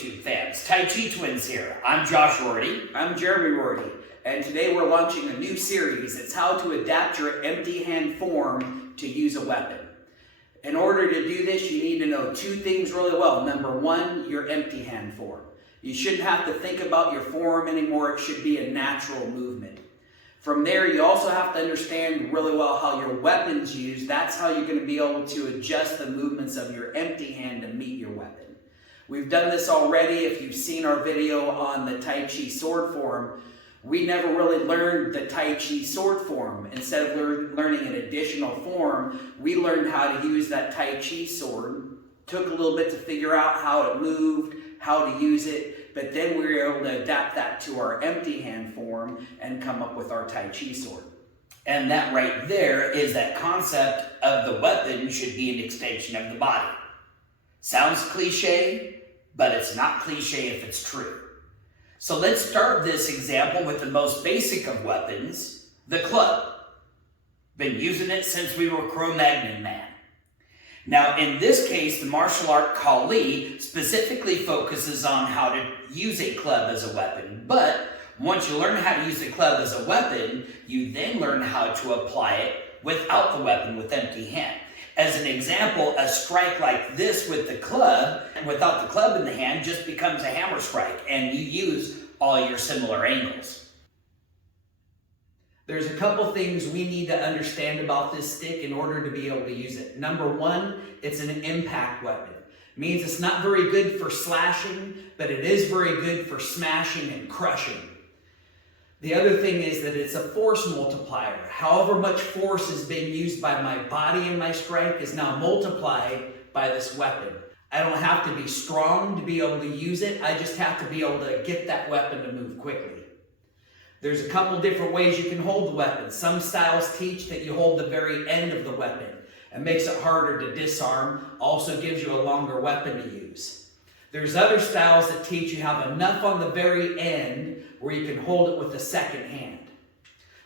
YouTube fans, Tai Chi Twins here. I'm Josh Rorty. I'm Jeremy Rorty, and today we're launching a new series. It's how to adapt your empty hand form to use a weapon. In order to do this, you need to know two things really well. Number one, your empty hand form. You shouldn't have to think about your form anymore. It should be a natural movement. From there, you also have to understand really well how your weapon's used. That's how you're going to be able to adjust the movements of your empty hand to meet your weapon. We've done this already. If you've seen our video on the Tai Chi sword form, we never really learned the Tai Chi sword form. Instead of learning an additional form, we learned how to use that Tai Chi sword. Took a little bit to figure out how it moved, how to use it, but then we were able to adapt that to our empty hand form and come up with our Tai Chi sword. And that right there is that concept of the weapon should be an extension of the body. Sounds cliche, but it's not cliche if it's true. So let's start this example with the most basic of weapons, the club. Been using it since we were Cro-Magnon man. Now in this case, the martial art Kali specifically focuses on how to use a club as a weapon. But once you learn how to use a club as a weapon, you then learn how to apply it without the weapon, with empty hand. As an example, a strike like this with the club, without the club in the hand, just becomes a hammer strike, and you use all your similar angles. There's a couple things we need to understand about this stick in order to be able to use it. Number one, it's an impact weapon. It means it's not very good for slashing, but it is very good for smashing and crushing. The other thing is that it's a force multiplier. However much force is being used by my body in my strike is now multiplied by this weapon. I don't have to be strong to be able to use it. I just have to be able to get that weapon to move quickly. There's a couple different ways you can hold the weapon. Some styles teach that you hold the very end of the weapon. It makes it harder to disarm, also gives you a longer weapon to use. There's other styles that teach you have enough on the very end where you can hold it with the second hand.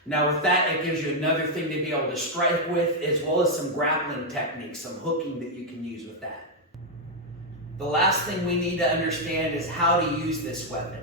Now with that, it gives you another thing to be able to strike with, as well as some grappling techniques, some hooking that you can use with that. The last thing we need to understand is how to use this weapon.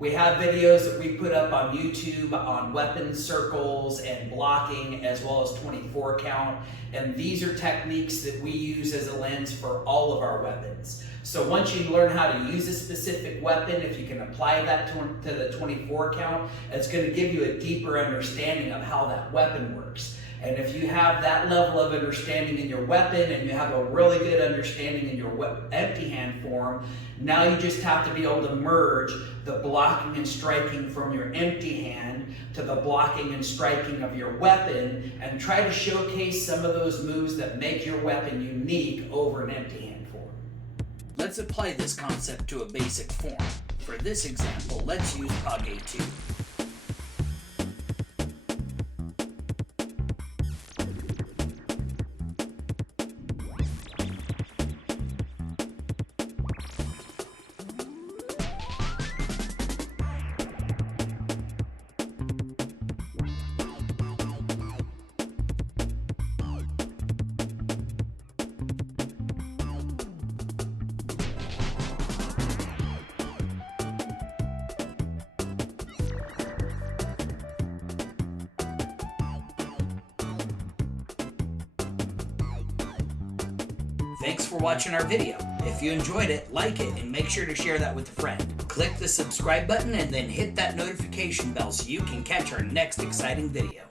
We have videos that we put up on YouTube on weapon circles and blocking, as well as 24 count. And these are techniques that we use as a lens for all of our weapons. So once you learn how to use a specific weapon, if you can apply that to the 24 count, it's going to give you a deeper understanding of how that weapon works. And if you have that level of understanding in your weapon and you have a really good understanding in your empty hand form, now you just have to be able to merge the blocking and striking from your empty hand to the blocking and striking of your weapon, and try to showcase some of those moves that make your weapon unique over an empty hand form. Let's apply this concept to a basic form. For this example, let's use Palgwe 2. Thanks for watching our video. If you enjoyed it, like it and make sure to share that with a friend. Click the subscribe button and then hit that notification bell so you can catch our next exciting video.